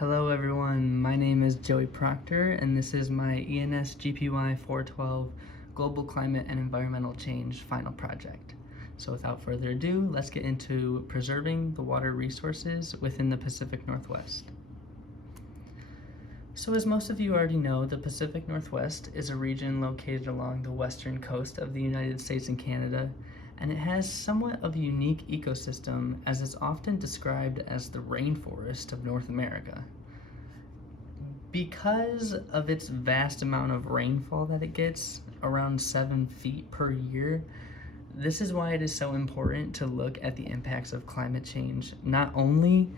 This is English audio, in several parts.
Hello everyone, my name is Joey Proctor and this is my ENS GPY 412 Global Climate and Environmental Change final project. So without further ado, let's get into preserving the water resources within the Pacific Northwest. So as most of you already know, the Pacific Northwest is a region located along the western coast of the United States and Canada, and it has somewhat of a unique ecosystem as it's often described as the rainforest of North America. Because of its vast amount of rainfall that it gets, around 7 feet per year, this is why it is so important to look at the impacts of climate change, not only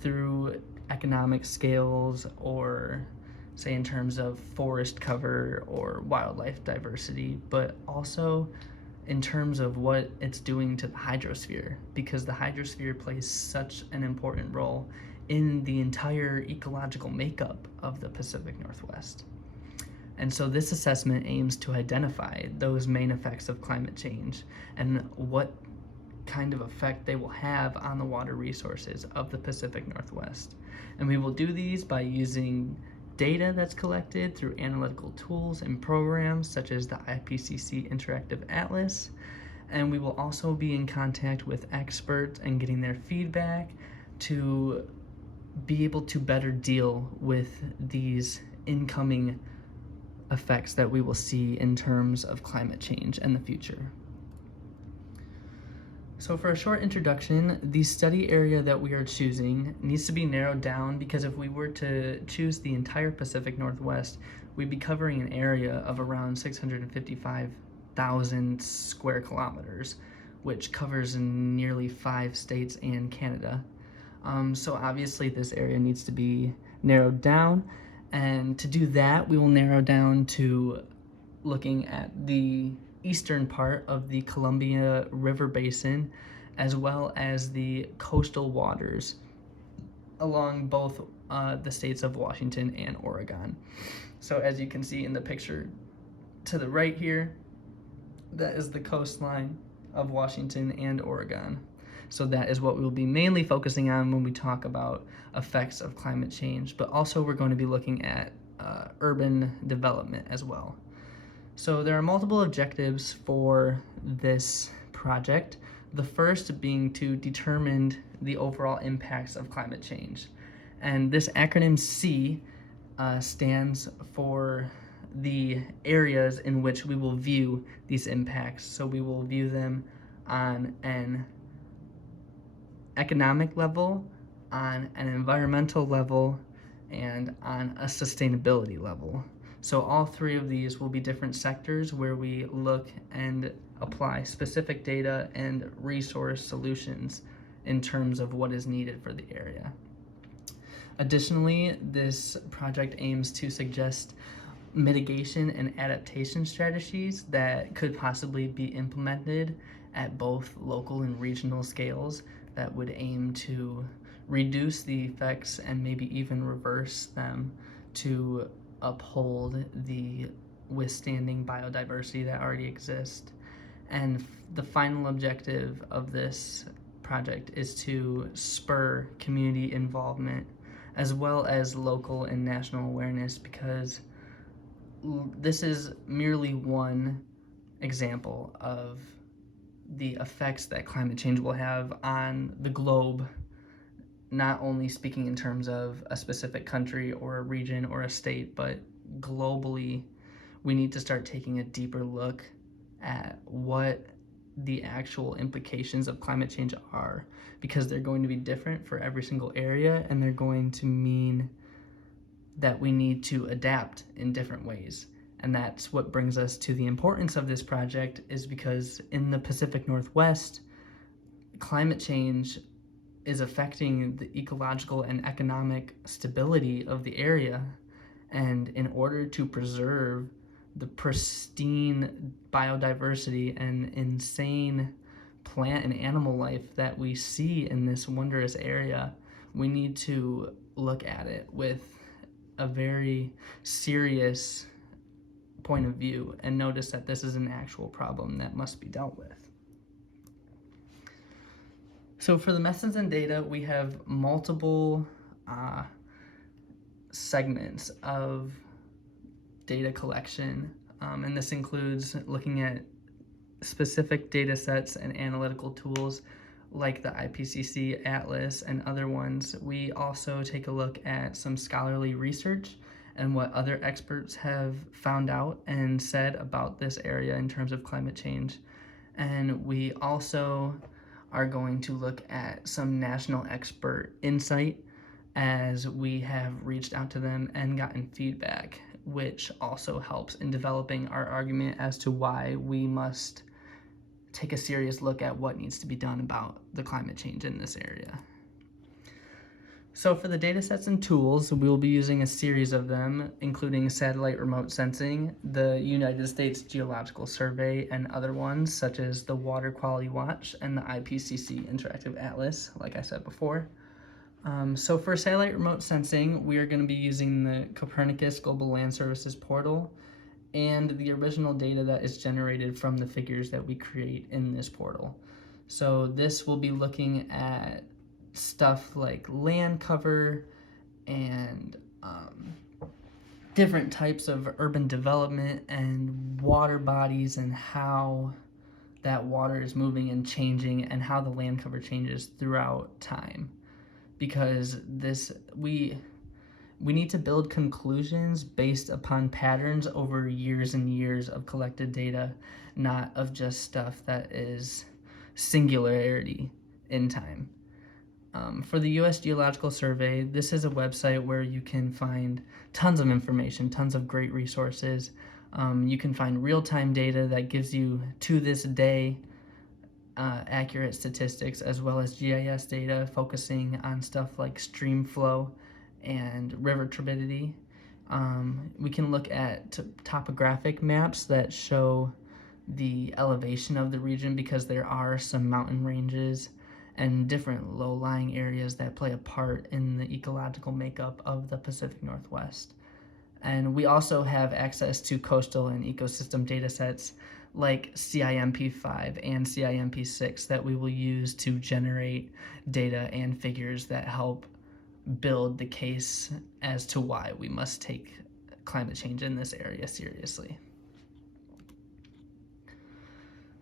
through economic scales or say in terms of forest cover or wildlife diversity, but also in terms of what it's doing to the hydrosphere, because the hydrosphere plays such an important role in the entire ecological makeup of the Pacific Northwest. And so this assessment aims to identify those main effects of climate change and what kind of effect they will have on the water resources of the Pacific Northwest. And we will do these by using data that's collected through analytical tools and programs such as the IPCC Interactive Atlas. And we will also be in contact with experts and getting their feedback to be able to better deal with these incoming effects that we will see in terms of climate change in the future. So for a short introduction, the study area that we are choosing needs to be narrowed down because if we were to choose the entire Pacific Northwest, we'd be covering an area of around 655,000 square kilometers, which covers nearly 5 states and Canada. So obviously this area needs to be narrowed down, and to do that we will narrow down to looking at the eastern part of the Columbia River Basin as well as the coastal waters along both the states of Washington and Oregon. So as you can see in the picture to the right here, that is the coastline of Washington and Oregon. So that is what we will be mainly focusing on when we talk about effects of climate change, but also we're going to be looking at urban development as well. So there are multiple objectives for this project. The first being to determine the overall impacts of climate change. And this acronym C stands for the areas in which we will view these impacts. So we will view them on an economic level, on an environmental level, and on a sustainability level. So all three of these will be different sectors where we look and apply specific data and resource solutions in terms of what is needed for the area. Additionally, this project aims to suggest mitigation and adaptation strategies that could possibly be implemented at both local and regional scales that would aim to reduce the effects and maybe even reverse them to uphold the withstanding biodiversity that already exists. And the final objective of this project is to spur community involvement as well as local and national awareness, because this is merely one example of the effects that climate change will have on the globe, not only speaking in terms of a specific country or a region or a state, but globally. We need to start taking a deeper look at what the actual implications of climate change are, because they're going to be different for every single area, and they're going to mean that we need to adapt in different ways. And that's what brings us to the importance of this project, is because in the Pacific Northwest, climate change is affecting the ecological and economic stability of the area. And in order to preserve the pristine biodiversity and insane plant and animal life that we see in this wondrous area, we need to look at it with a very serious point of view and notice that this is an actual problem that must be dealt with. So for the methods and data, we have multiple segments of data collection, and this includes looking at specific data sets and analytical tools like the IPCC Atlas and other ones. We also take a look at some scholarly research and what other experts have found out and said about this area in terms of climate change. And we also are going to look at some national expert insight as we have reached out to them and gotten feedback, which also helps in developing our argument as to why we must take a serious look at what needs to be done about the climate change in this area. So for the data sets and tools, we will be using a series of them, including satellite remote sensing, the United States Geological Survey, and other ones such as the Water Quality Watch and the IPCC Interactive Atlas, like I said before. So for satellite remote sensing, we are going to be using the Copernicus Global Land Services portal and the original data that is generated from the figures that we create in this portal. So this will be looking at stuff like land cover and different types of urban development and water bodies and how that water is moving and changing and how the land cover changes throughout time. Because we need to build conclusions based upon patterns over years and years of collected data, not of just stuff that is singularity in time. For the U.S. Geological Survey, this is a website where you can find tons of information, tons of great resources. You can find real-time data that gives you, to this day, accurate statistics, as well as GIS data focusing on stuff like stream flow and river turbidity. We can look at topographic maps that show the elevation of the region, because there are some mountain ranges and different low-lying areas that play a part in the ecological makeup of the Pacific Northwest. And we also have access to coastal and ecosystem data sets like CIMP5 and CIMP6 that we will use to generate data and figures that help build the case as to why we must take climate change in this area seriously.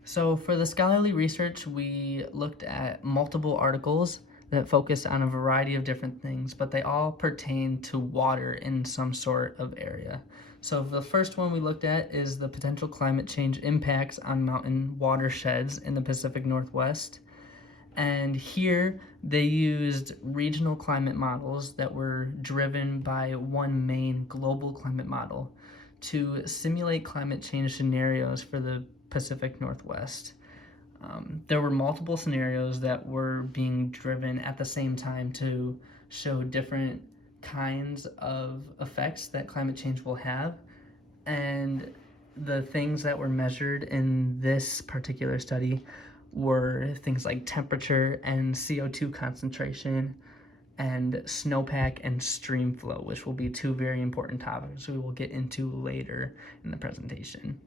So for the scholarly research, we looked at multiple articles that focus on a variety of different things, but they all pertain to water in some sort of area. So the first one we looked at is the potential climate change impacts on mountain watersheds in the Pacific Northwest. And here they used regional climate models that were driven by one main global climate model to simulate climate change scenarios for the Pacific Northwest. There were multiple scenarios that were being driven at the same time to show different kinds of effects that climate change will have. And the things that were measured in this particular study were things like temperature and CO2 concentration and snowpack and stream flow, which will be two very important topics we will get into later in the presentation.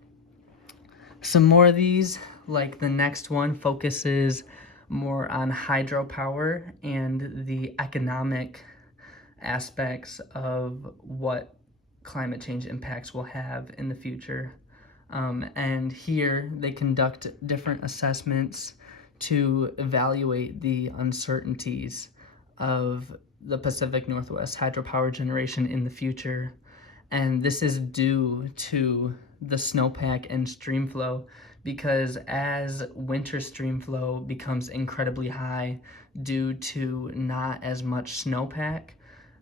Some more of these, like the next one, focuses more on hydropower and the economic aspects of what climate change impacts will have in the future. And here they conduct different assessments to evaluate the uncertainties of the Pacific Northwest hydropower generation in the future. And this is due to the snowpack and stream flow, because as winter stream flow becomes incredibly high due to not as much snowpack,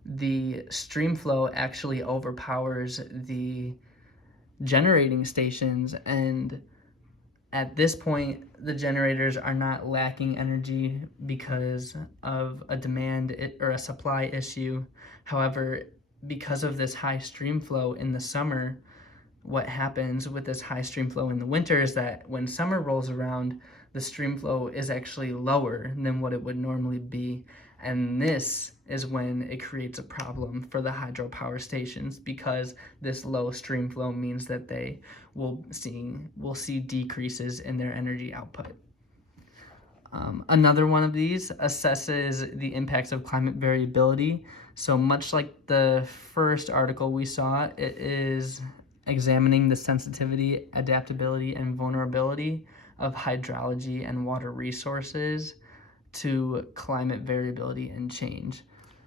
the stream flow actually overpowers the generating stations, and at this point the generators are not lacking energy because of a demand or a supply issue. However, because of this high stream flow in the summer, what happens with this high stream flow in the winter is that when summer rolls around, the stream flow is actually lower than what it would normally be. And this is when it creates a problem for the hydropower stations, because this low stream flow means that they will see decreases in their energy output. Another one of these assesses the impacts of climate variability. So much like the first article we saw, it is examining the sensitivity, adaptability, and vulnerability of hydrology and water resources to climate variability and change.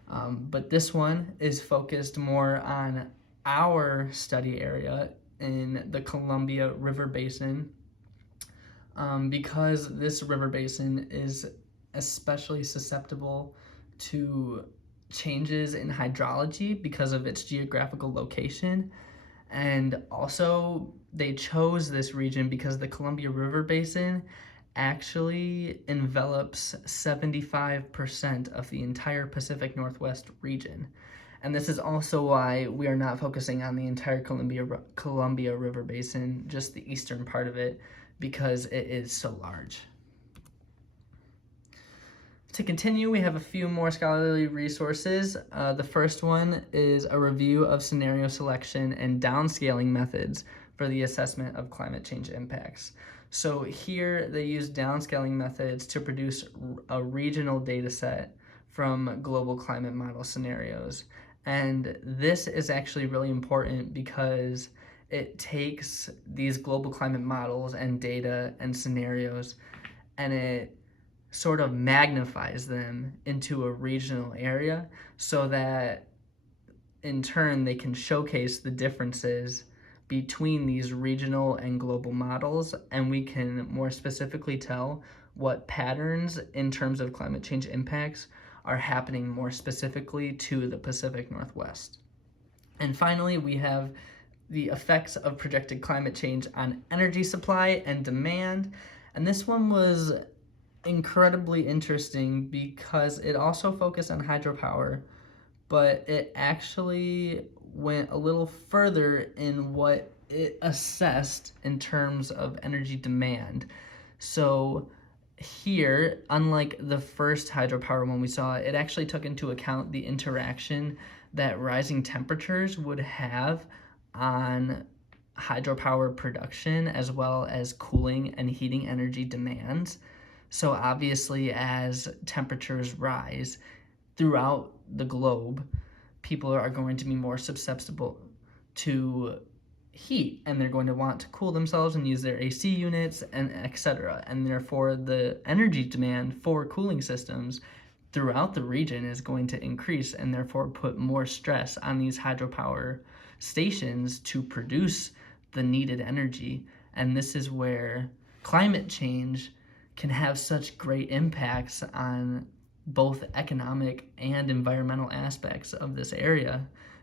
But this one is focused more on our study area in the Columbia River Basin, because this river basin is especially susceptible to changes in hydrology because of its geographical location. And also, they chose this region because the Columbia River Basin actually envelops 75% of the entire Pacific Northwest region. And this is also why we are not focusing on the entire Columbia River Basin, just the eastern part of it, because it is so large. To continue, we have a few more scholarly resources. The first one is a review of scenario selection and downscaling methods for the assessment of climate change impacts. So here they use downscaling methods to produce a regional data set from global climate model scenarios. And this is actually really important because it takes these global climate models and data and scenarios, and it sort of magnifies them into a regional area so that in turn they can showcase the differences between these regional and global models, and we can more specifically tell what patterns in terms of climate change impacts are happening more specifically to the Pacific Northwest. And finally, we have the effects of projected climate change on energy supply and demand. And this one was incredibly interesting because it also focused on hydropower, but it actually went a little further in what it assessed in terms of energy demand. So here, unlike the first hydropower one we saw, it actually took into account the interaction that rising temperatures would have on hydropower production as well as cooling and heating energy demands. So obviously, as temperatures rise throughout the globe, people are going to be more susceptible to heat, and they're going to want to cool themselves and use their AC units and etc. And therefore, the energy demand for cooling systems throughout the region is going to increase, and therefore put more stress on these hydropower stations to produce the needed energy. And this is where climate change can have such great impacts on both economic and environmental aspects of this area,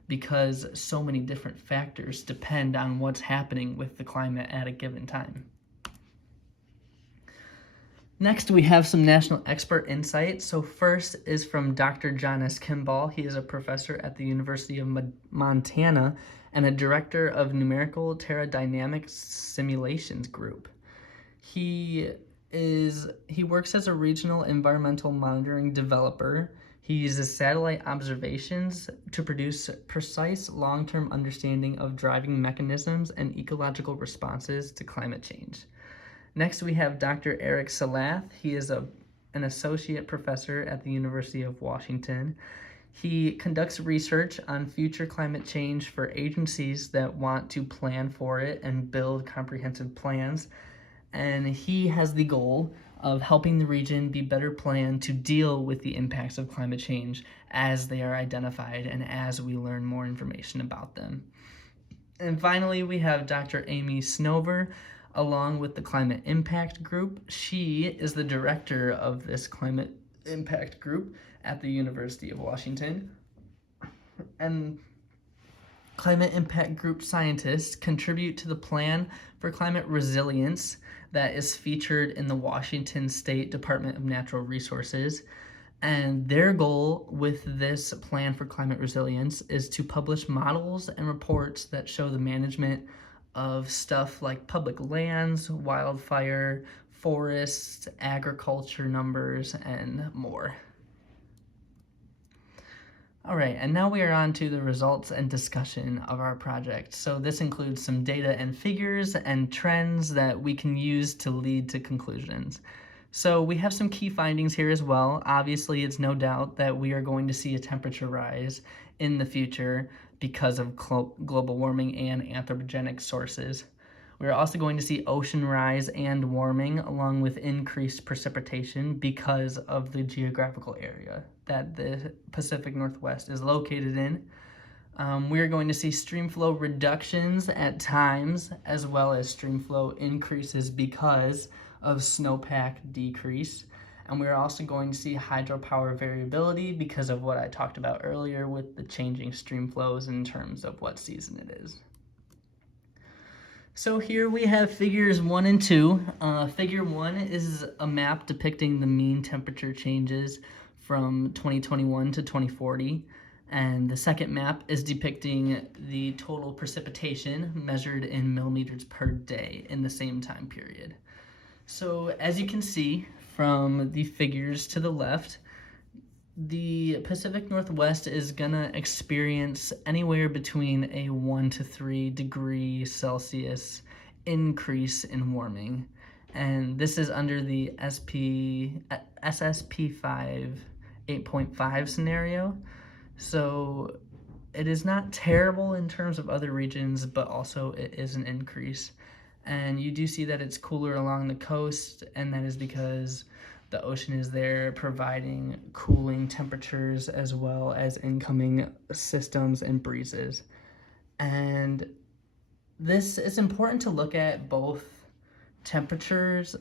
because so many different factors depend on what's happening with the climate at a given time. Next, we have some national expert insight. So first is from Dr. John S. Kimball. He is a professor at the University of Montana and a director of Numerical Terradynamics Simulations Group. He works as a regional environmental monitoring developer. He uses satellite observations to produce precise long-term understanding of driving mechanisms and ecological responses to climate change. Next, we have Dr. Eric Salath. He is an associate professor at the University of Washington. He conducts research on future climate change for agencies that want to plan for it and build comprehensive plans. And he has the goal of helping the region be better planned to deal with the impacts of climate change as they are identified and as we learn more information about them. And finally, we have Dr. Amy Snover, along with the Climate Impact Group. She is the director of this Climate Impact Group at the University of Washington. And Climate Impact Group scientists contribute to the plan for climate resilience that is featured in the Washington State Department of Natural Resources. And their goal with this plan for climate resilience is to publish models and reports that show the management of stuff like public lands, wildfire, forests, agriculture numbers, and more. All right, and now we are on to the results and discussion of our project. So this includes some data and figures and trends that we can use to lead to conclusions. So we have some key findings here as well. Obviously, it's no doubt that we are going to see a temperature rise in the future because of global warming and anthropogenic sources. We're also going to see ocean rise and warming along with increased precipitation because of the geographical area that the Pacific Northwest is located in. We're going to see stream flow reductions at times as well as stream flow increases because of snowpack decrease. And we're also going to see hydropower variability because of what I talked about earlier with the changing stream flows in terms of what season it is. So here we have figures 1 and 2. Figure 1 is a map depicting the mean temperature changes from 2021 to 2040. And the second map is depicting the total precipitation measured in millimeters per day in the same time period. So as you can see from the figures to the left, the Pacific Northwest is gonna experience anywhere between a 1 to 3 degree Celsius increase in warming. And this is under the SSP5 8.5 scenario. So it is not terrible in terms of other regions, but also it is an increase. And you do see that it's cooler along the coast, and that is because the ocean is there providing cooling temperatures as well as incoming systems and breezes. And this is important to look at both temperatures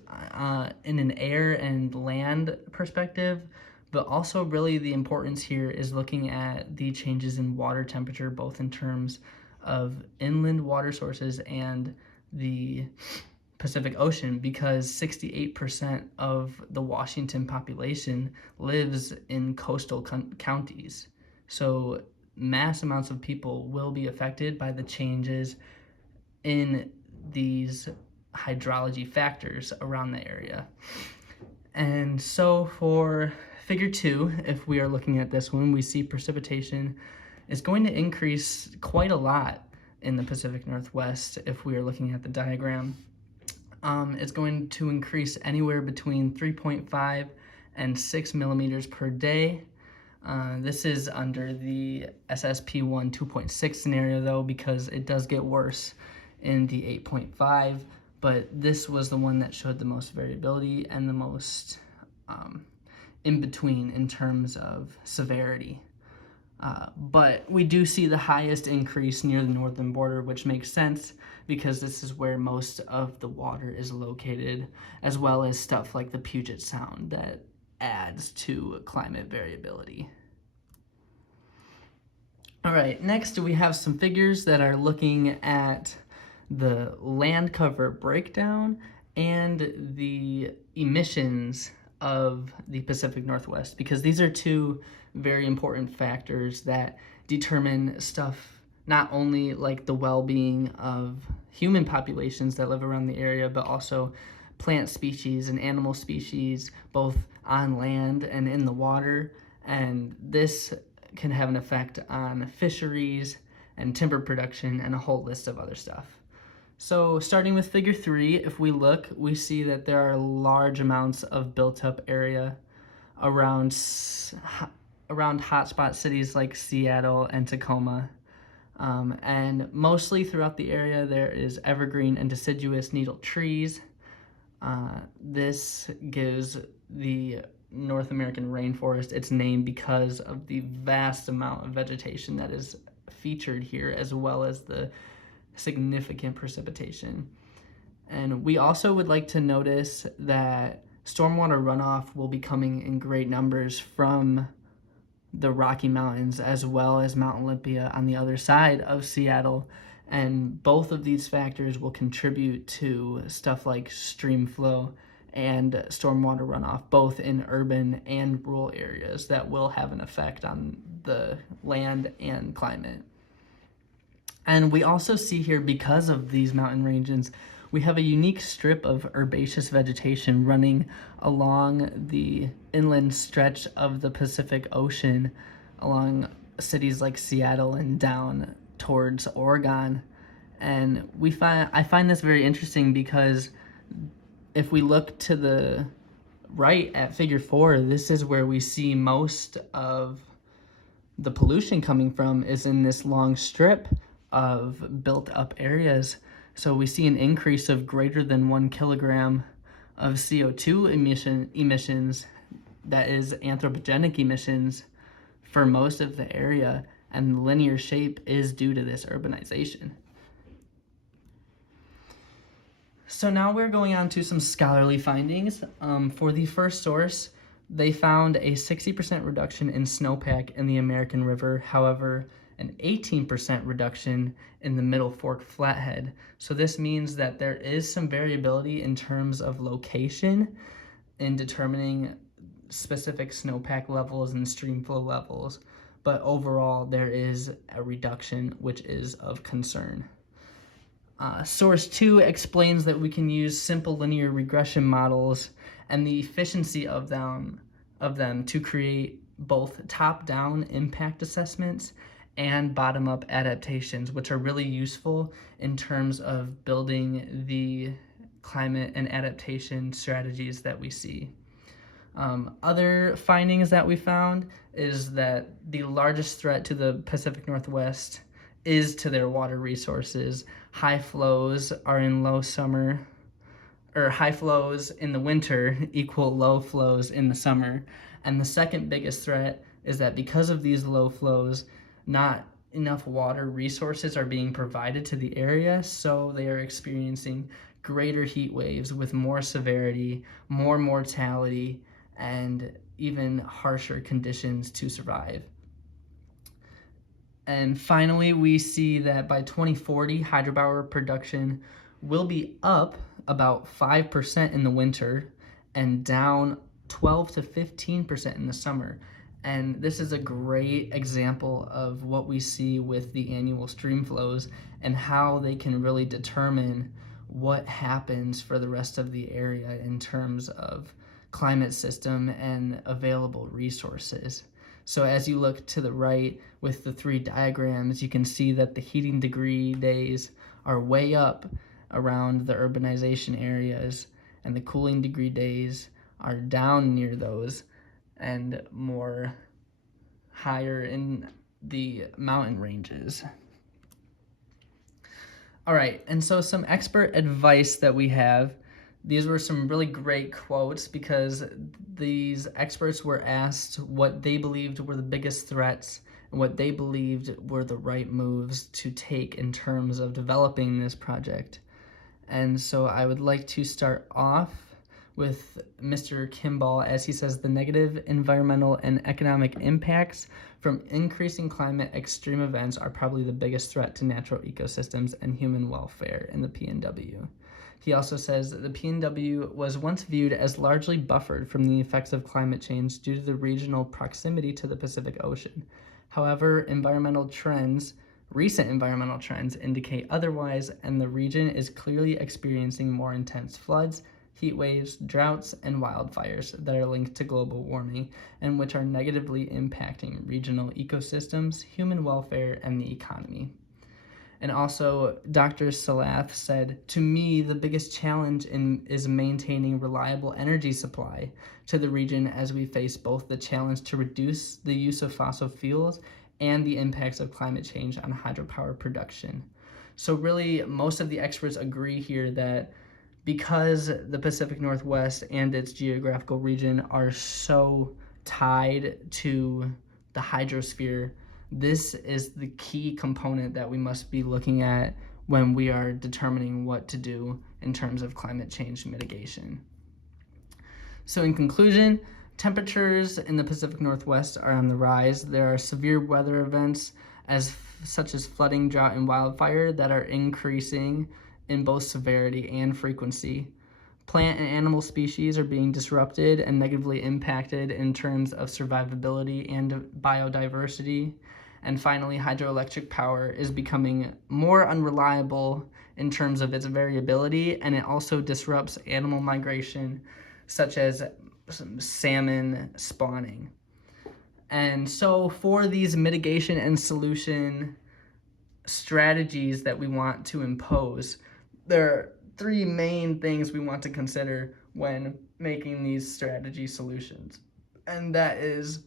in an air and land perspective, but also really the importance here is looking at the changes in water temperature, both in terms of inland water sources and the Pacific Ocean, because 68% of the Washington population lives in coastal counties. So mass amounts of people will be affected by the changes in these hydrology factors around the area. And so for figure 2, if we are looking at this one, we see precipitation is going to increase quite a lot in the Pacific Northwest if we are looking at the diagram. It's going to increase anywhere between 3.5 and 6 millimeters per day. This is under the SSP1 2.6 scenario though, because it does get worse in the 8.5, but this was the one that showed the most variability and the most in between in terms of severity. But we do see the highest increase near the northern border, which makes sense because this is where most of the water is located, as well as stuff like the Puget Sound that adds to climate variability. All right, next we have some figures that are looking at the land cover breakdown and the emissions of the Pacific Northwest, because these are two very important factors that determine stuff not only like the well-being of human populations that live around the area, but also plant species and animal species, both on land and in the water. And this can have an effect on fisheries and timber production and a whole list of other stuff. So starting with figure 3, if we look, we see that there are large amounts of built-up area around hotspot cities like Seattle and Tacoma. And mostly throughout the area there is evergreen and deciduous needle trees. This gives the North American rainforest its name because of the vast amount of vegetation that is featured here, as well as the significant precipitation. And we also would like to notice that stormwater runoff will be coming in great numbers from the Rocky Mountains as well as Mount Olympia on the other side of Seattle. And both of these factors will contribute to stuff like stream flow and stormwater runoff, both in urban and rural areas, that will have an effect on the land and climate. And we also see here, because of these mountain ranges, we have a unique strip of herbaceous vegetation running along the inland stretch of the Pacific Ocean, along cities like Seattle and down towards Oregon. And I find this very interesting because if we look to the right at figure 4, this is where we see most of the pollution coming from, is in this long strip of built up areas. So we see an increase of greater than 1 kilogram of CO2 emissions, that is anthropogenic emissions, for most of the area, and the linear shape is due to this urbanization. So now we're going on to some scholarly findings. For the first source, they found a 60% reduction in snowpack in the American River, however, an 18% reduction in the Middle Fork Flathead. So this means that there is some variability in terms of location in determining specific snowpack levels and streamflow levels, but overall there is a reduction, which is of concern. Source 2 explains that we can use simple linear regression models and the efficiency of them to create both top-down impact assessments and bottom-up adaptations, which are really useful in terms of building the climate and adaptation strategies that we see. Other findings that we found is that the largest threat to the Pacific Northwest is to their water resources. High flows are in low summer, or high flows in the winter equal low flows in the summer. And the second biggest threat is that because of these low flows, not enough water resources are being provided to the area, so they are experiencing greater heat waves with more severity, more mortality, and even harsher conditions to survive. And finally, we see that by 2040, hydropower production will be up about 5% in the winter and down 12 to 15% in the summer. And this is a great example of what we see with the annual stream flows and how they can really determine what happens for the rest of the area in terms of climate system and available resources. So as you look to the right with the 3 diagrams, you can see that the heating degree days are way up around the urbanization areas, and the cooling degree days are down near those and more higher in the mountain ranges. All right, and so some expert advice that we have. These were some really great quotes because these experts were asked what they believed were the biggest threats and what they believed were the right moves to take in terms of developing this project. And so I would like to start off with Mr. Kimball, as he says, the negative environmental and economic impacts from increasing climate extreme events are probably the biggest threat to natural ecosystems and human welfare in the PNW. He also says that the PNW was once viewed as largely buffered from the effects of climate change due to the regional proximity to the Pacific Ocean. However, recent environmental trends indicate otherwise, and the region is clearly experiencing more intense floods, heat waves, droughts, and wildfires that are linked to global warming and which are negatively impacting regional ecosystems, human welfare, and the economy. And also, Dr. Salath said, to me, the biggest challenge is maintaining reliable energy supply to the region as we face both the challenge to reduce the use of fossil fuels and the impacts of climate change on hydropower production. So really, most of the experts agree here that because the Pacific Northwest and its geographical region are so tied to the hydrosphere, this is the key component that we must be looking at when we are determining what to do in terms of climate change mitigation. So in conclusion, temperatures in the Pacific Northwest are on the rise. There are severe weather events such as flooding, drought, and wildfire that are increasing in both severity and frequency. Plant and animal species are being disrupted and negatively impacted in terms of survivability and biodiversity. And finally, hydroelectric power is becoming more unreliable in terms of its variability, and it also disrupts animal migration, such as salmon spawning. And so for these mitigation and solution strategies that we want to impose, there are 3 main things we want to consider when making these strategy solutions. And that is,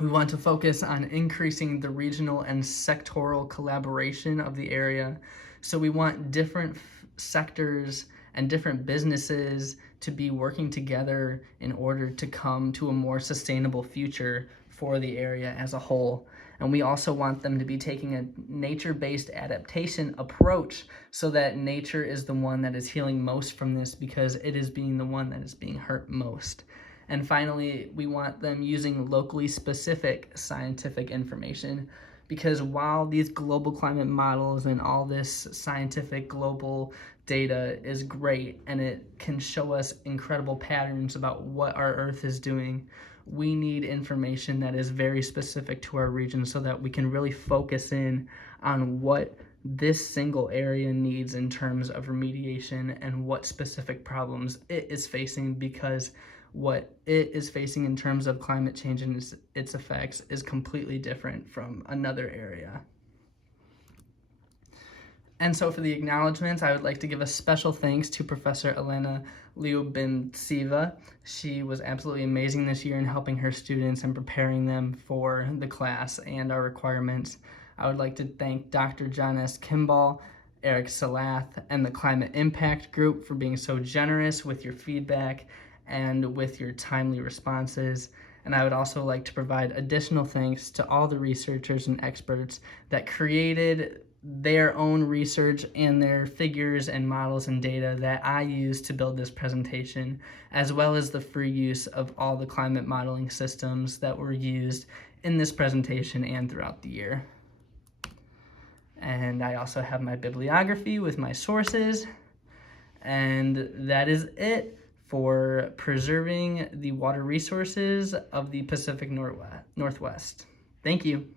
we want to focus on increasing the regional and sectoral collaboration of the area. So we want different sectors and different businesses to be working together in order to come to a more sustainable future for the area as a whole. And we also want them to be taking a nature-based adaptation approach so that nature is the one that is healing most from this, because it is being the one that is being hurt most. And finally, we want them using locally specific scientific information, because while these global climate models and all this scientific global data is great and it can show us incredible patterns about what our Earth is doing, we need information that is very specific to our region so that we can really focus in on what this single area needs in terms of remediation and what specific problems it is facing, because what it is facing in terms of climate change and its effects is completely different from another area. And so for the acknowledgements, I would like to give a special thanks to Professor Elena Lyubentseva. She was absolutely amazing this year in helping her students and preparing them for the class and our requirements. I would like to thank Dr. John S. Kimball, Eric Salath, and the Climate Impact Group for being so generous with your feedback and with your timely responses. And I would also like to provide additional thanks to all the researchers and experts that created their own research and their figures and models and data that I used to build this presentation, as well as the free use of all the climate modeling systems that were used in this presentation and throughout the year. And I also have my bibliography with my sources, and that is it for preserving the water resources of the Pacific Northwest. Thank you.